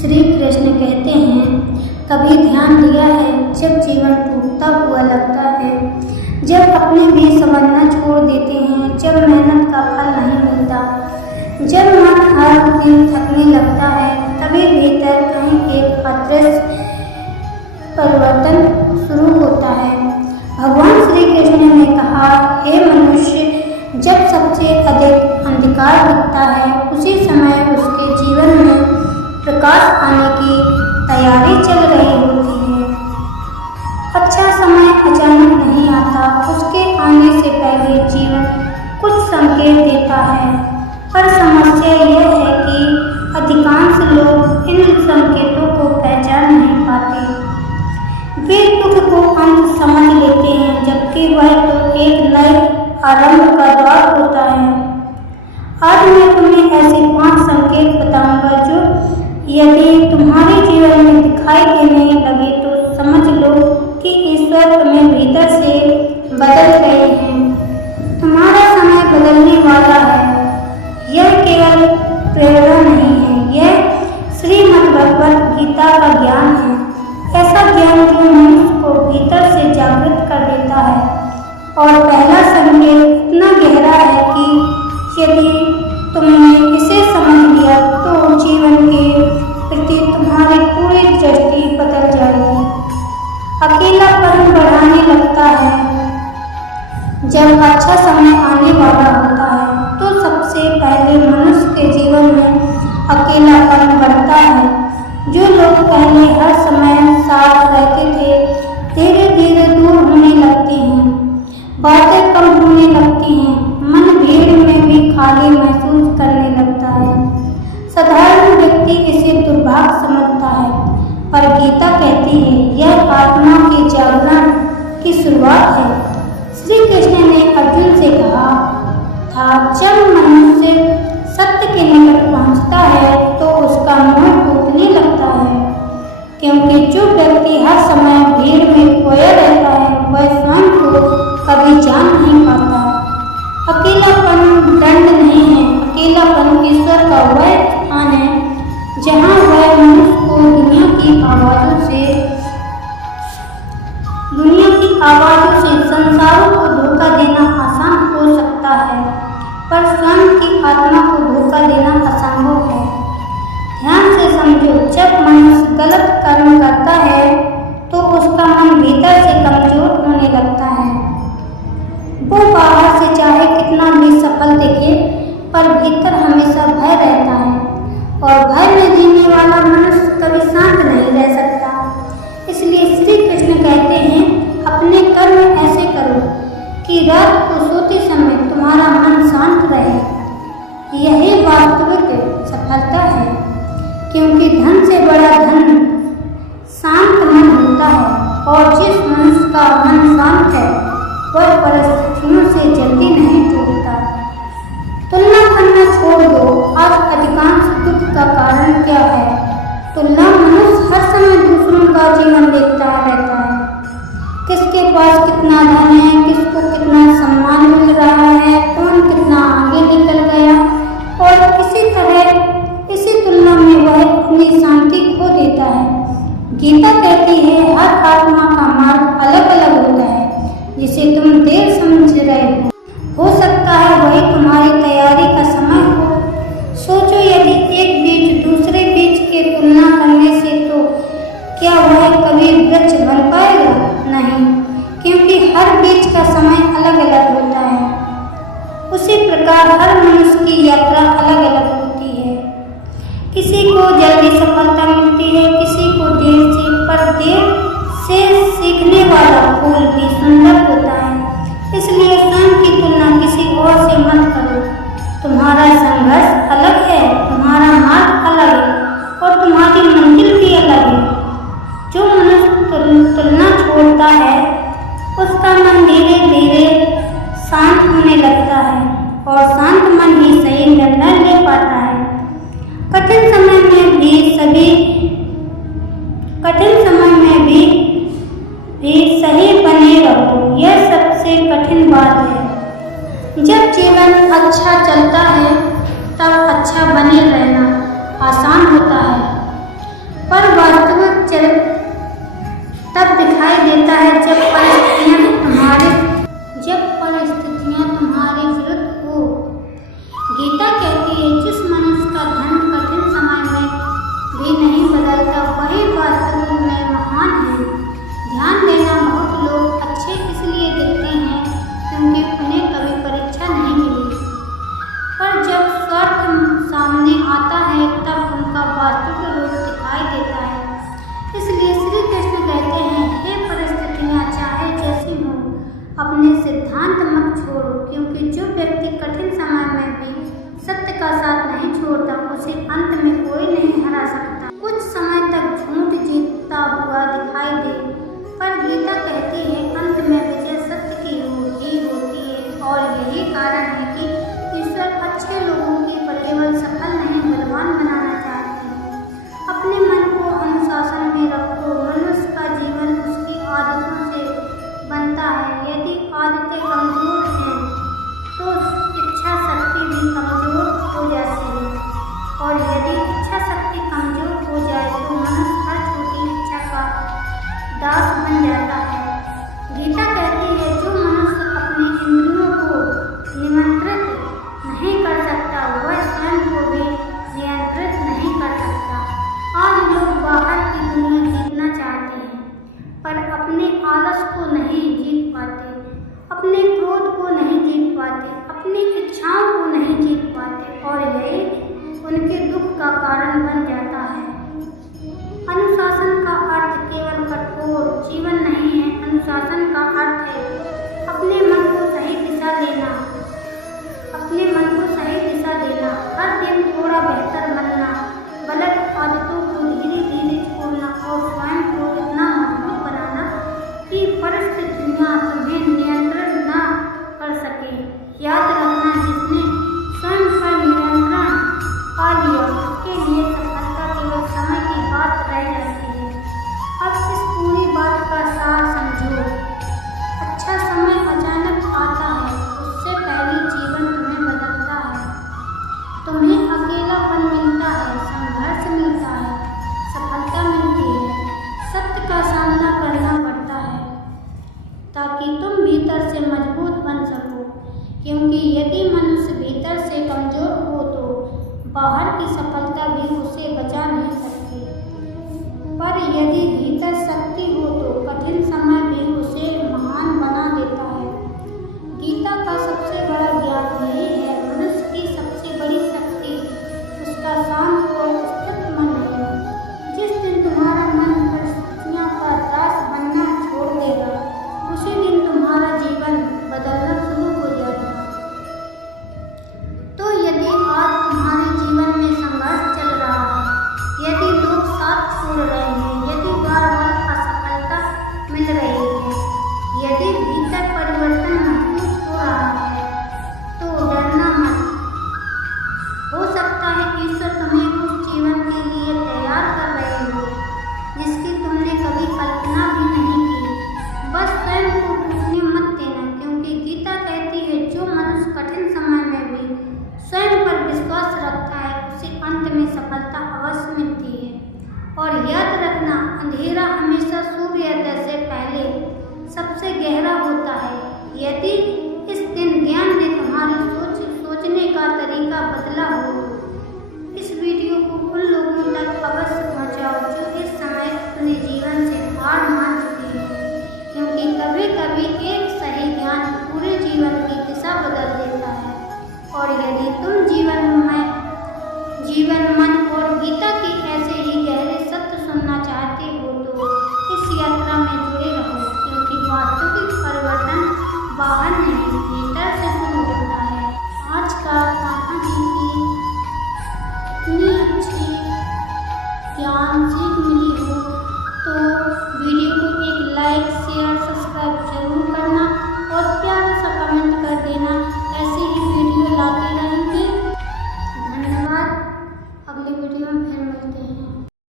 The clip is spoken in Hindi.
श्री कृष्ण कहते हैं, कभी ध्यान दिया है जब जीवन टूटता हुआ लगता है, जब अपने भी समझना छोड़ देते हैं, जब मेहनत का फल नहीं मिलता, जब मन हर दिन थकने लगता है, तभी भीतर कहीं एक अदृश्य परिवर्तन शुरू होता है। भगवान श्री कृष्ण ने कहा, हे मनुष्य, जब सबसे अधिक अंधकार दिखता है, उसी समय उसके जीवन में प्रकाश आने की तैयारी चल रही होती है। अच्छा समय अचानक नहीं आता, उसके आने से पहले जीवन कुछ संकेत देता है, पर समस्या यह है कि अधिकांश लोग इन संकेतों को पहचान नहीं पाते। वे दुख को अंत समझ लेते हैं, जबकि वह तो एक नए आरंभ का द्वार होता है। आज मैं तुम्हें ऐसे 5 संकेत बताऊंगा जो यदि तुम्हारे जीवन में दिखाई देने लगे तो समझ लो कि ईश्वर तुम्हें भीतर से बदल रहे हैं। तुम्हारा समय बदलने वाला है। यह केवल प्रेरणा नहीं है, यह श्रीमद् भगवत गीता का ज्ञान है। ऐसा ज्ञान जो मनुष्य को भीतर से जागृत कर देता है। और पहला संकेत इतना गहरा है कि यदि तुमने इसे समझ लिया तो जीवन के प्रति तुम्हारी पूरी दृष्टि बदल जाएगी। अकेलापन बढ़ाने लगता है। जब अच्छा समय आने वाला होता है तो सबसे पहले मनुष्य के जीवन में अकेलापन बढ़ता है। जो लोग पहले हर समय साथ रहते थे, धीरे धीरे दूर होने लगते हैं, बातें कम होने लगती हैं, मन भीड़ में भी खाली महसूस करने लगता है। साधारण व्यक्ति इसे दुर्भाग्य समझता है, पर गीता कहती है यह आत्मा के जागरण की शुरुआत है। श्री कृष्ण ने अर्जुन से कहा था, जब मनुष्य सत्य के निकट पहुंचता है तो उसका मोह टूटने लगता है, क्योंकि जो व्यक्ति हर समय भीड़ में खोया रहता है वह स्वयं को कभी जान नहीं पाता। अकेलापन दंड नहीं है, अकेलापन ईश्वर का वह स्थान है जहाँ वह मनुष्य को दुनिया की आवाज़ों से संसारों को धोखा देना आसान हो सकता है, पर स्वयं की आत्मा को धोखा देना असंभव है। ध्यान से समझो, जब मनुष्य गलत कर्म करता है तो उसका मन भीतर से कमजोर होने लगता है। वो बाहर से चाहे कितना भी सफल दिखे, पर भीतर हमेशा भय रहता है, और भय में जीने वाला मनुष्य कभी शांत नहीं रह सकता। इसलिए श्री कृष्ण कहते हैं, अपने कर्म ऐसे करो कि रात को सोते समय तुम्हारा मन शांत रहे। यही वास्तविक सफलता है, क्योंकि धन से बड़ा धन शांत मन होता है, और जिस मनुष्य का मन शांत है वह परिस्थितियों से जल्दी नहीं टूटता। तुलना करना छोड़ दो। आज अधिकांश दुख का कारण क्या है? तुलना। मनुष्य हर समय दूसरों का जीवन देखता रहता है। किसके पास कितना धन है, किसको कितना सम्मान मिल रहा है, कौन कितना आगे निकल गया, और इसी तरह इसी तुलना में वह अपनी शांति खो देता है। गीता कहती है, हर आत्मा का मार्ग अलग अलग होता है, जिसे तुम देर समझ रहे हो सकता है वही तुम्हारी तैयारी का समय हो। सोचो, यदि एक बीज दूसरे बीज की तुलना करने से तो क्या वह कभी वृक्ष बन पाएगा? नहीं, क्योंकि हर बीज का समय अलग अलग होता है। उसी प्रकार हर मनुष्य की यात्रा अलग अलग होती है। किसी को जल्दी सफलता मिलती है, किसी को देर से, पर देर से सीखने वाला फूल भी सुंदर होता है। इसलिए स्वयं की तुलना किसी और से मत करो। तुम्हारा संघर्ष अलग है, तुम्हारा मार्ग अलग है, और तुम्हारी मंजिल भी अलग है। जो मनुष्य तुलना छोड़ता है उसका मन धीरे धीरे शांत होने लगता है, और शांत मन ही सही निर्णय ले पाता है। कठिन समय में भी सही बने रहो। नहीं